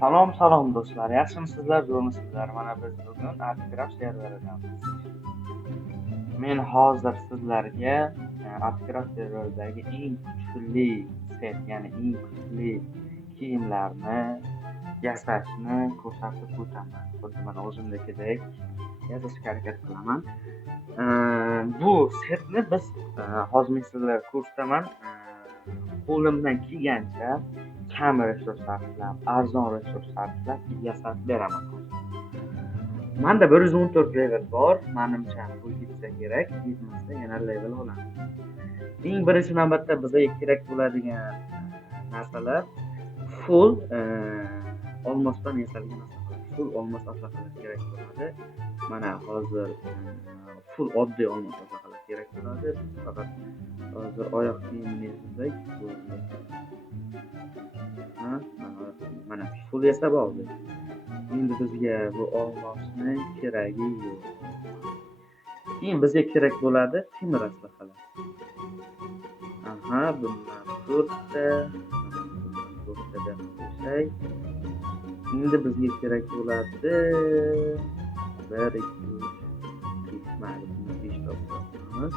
Salom do'stlar, yaxshimisizlar, zo'rmisizlar? Mana biz bugun ArtCraft serveridamiz. Men hozir sizlarga ArtCraft serveridagi eng kuchli set, ya'ni eng kuchli kiyimlarni yasashni ko'rsatib o'taman. Xuddi mana o'zimnikidek yasashga harakat qilaman. Bu setni biz hozir men sizlarga ko'rsataman. Qo'limdan kelgancha kam resurs sarflab, arzon resurs sarflab yasab beraman. Menda 114 level bor. Menimcha bu yetsa kerak, yetmasa yana level olamiz. Eng birinchi navbatda bizga kerak bo'ladigan narsalar full olmosdan yasalgan narsalar. Full olmos aslaqalar kerak bo'ladi. Mana hozir full oddiy olmos aslaqalar kerak bo'ladi. Faqat hozir oyoq kiyimini yasasak bo'ldi. Mana full yasab oldik. Endi bizga bu olmosni keragi yo'q. Keyin bizga kerak bo'ladi temir aslaqalar. Bundan 4ta, to'rttadan qo'ysak. Endi bizga kerak bo'ladi 1 2 3 mayli 5 ta olamiz.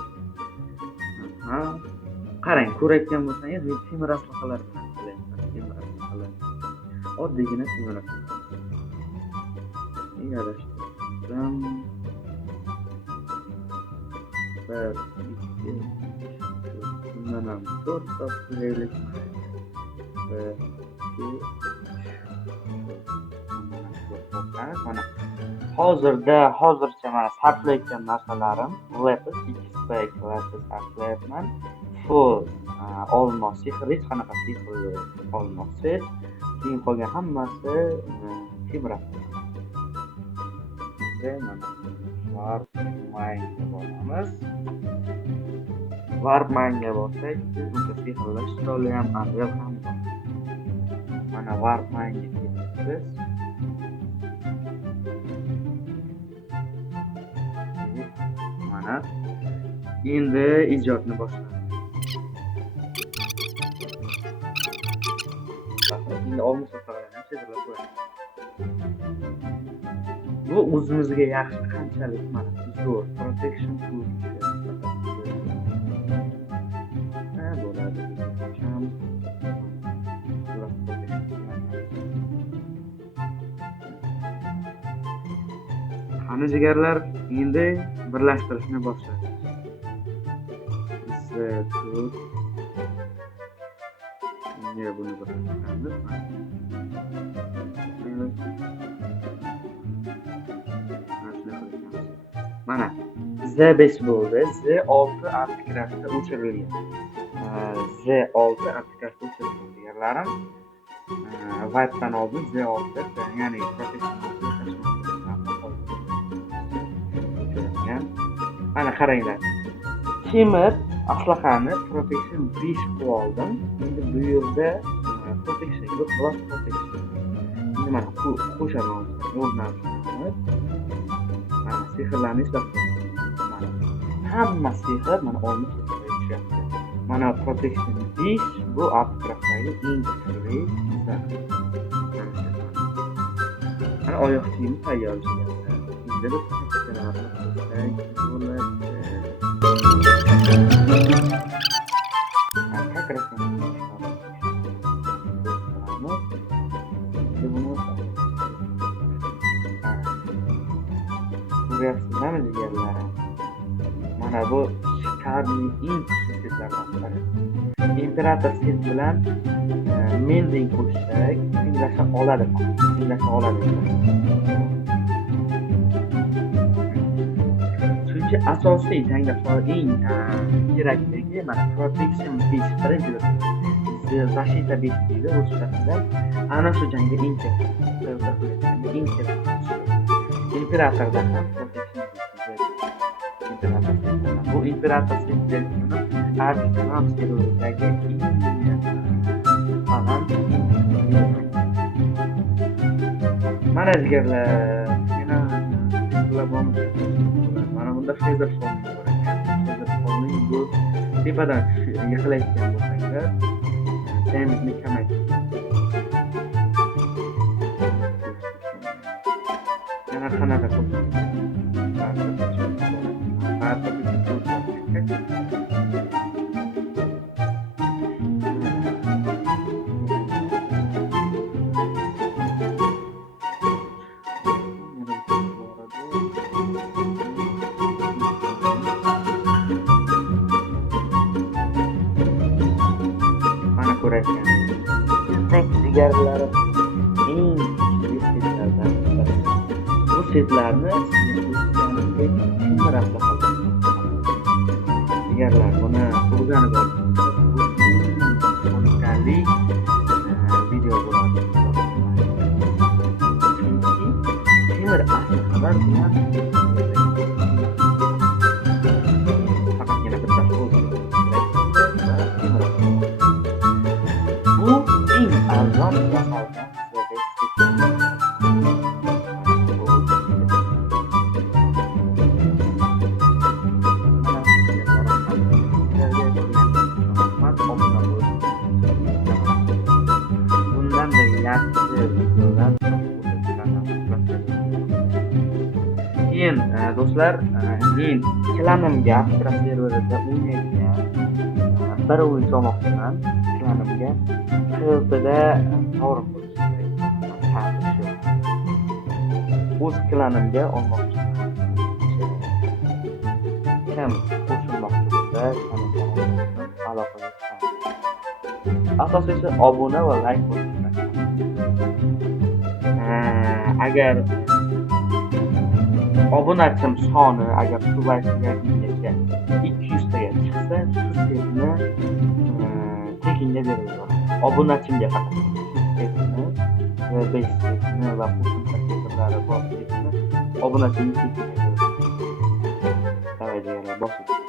Qarang, ko'rayotgan bo'lsangiz, men temir aslaqalar bilan qilyapman. Temir aslaqalar. Oddiygina temir aslaqalar. Yarashtirdim. 1 2 bundan ham 4 ta qilaylik. 1 2 mana hozircha mana sarflayotgan narsalarim Lapis X-Pack sarflayapman. Full olmos, hech qanaqa sehrli olmos set. Keyin qolgan hammasi temir aslaqalar. Mana Warpmine boramiz. Warpmine borsak, bunga sehrlash stoli ham Unreal ham bor. Mana Warpmine kelamiz. Mana endi ijodni boshlaymiz. Endi olmos aslaqalarni sehrlab qo'yamiz. Bu o'zimizga yaxshi, qanchalik mana zo'r protection tool bo'ladi. Qani jigarlar, endi birlashtirishni boshlaymiz. Buni birlashtiramiz. Mana Z5 bo'ldi. Z6 ArtCraftda o'chirilgan. Z6 ArtCraftda o'chirilgan deganlarim. Wipe'dan oldin Z6, ya'ni mana qaranglar. Temir aslaqani protection 5 qilib oldim. Endi bu yerda protection yo'q, plus protection. Endi mana qo'shaman, o'rnatamiz. Mana sehrlarni ishlab mana hamma sehr mana olmos tushyapti. Mana protection 5 bu ArtCraftdagi eng kuchli sir. Mana oyoq kiyimi tayyorlashgan. Endi biz professionallarni ko'ryapsizlarmi jigarlarim? Mana bu Shikardning eng kuchli setlaridan biri. Imperator set bilan mending qo'shsak, tenglasha oladi. Chunki asosiy jangda eng kerakligi mana protection 5 birinchi защита 5 deydi o'z sifatida. Ana shu jangda eng kerak. Imperatorda ham protection 5. Bu imperator setini ArtCraft serveridagi mana jigarlar, mana bunda feather falling bor ekan. Feather falling bu tepadan yiqilayotgan bo'lsangiz, damage'ni kamaytiradi. qanaqa ko'rsatuvchi? Mana ko'rayotganingiz ilgarilari eng kuchli setlardan biri. Bu setlarni kimdir afzal ilgarilar buni o'rganib olsangiz, bu eng foydali video bo'ladi. Chunki temir aslida bilan faqatgina bitta qo'l bu eng arzon yasalgan bundan-da yaxshi videolar keyin do'stlar, men klanimga Astra serverida o'ynaydigan bir o'yinchi olmoqchiman. Klanimga TFda sovrin bo'lishi kerak. O'z klanimga olmoqchiman. Kim qo'shilmoqchi bo'lsa, aloqaga chiqing. Asosiysi obuna va layk bo'lishi kerak. Agar obunachim soni agar shu vaqtga 200 taga chiqsa, shu setni tekinga beriladi. Obunachimga faqat setni va 5 setni va qo'shimcha setlari bor setni obunachimga tekinga beriladi. Davaylar bosing.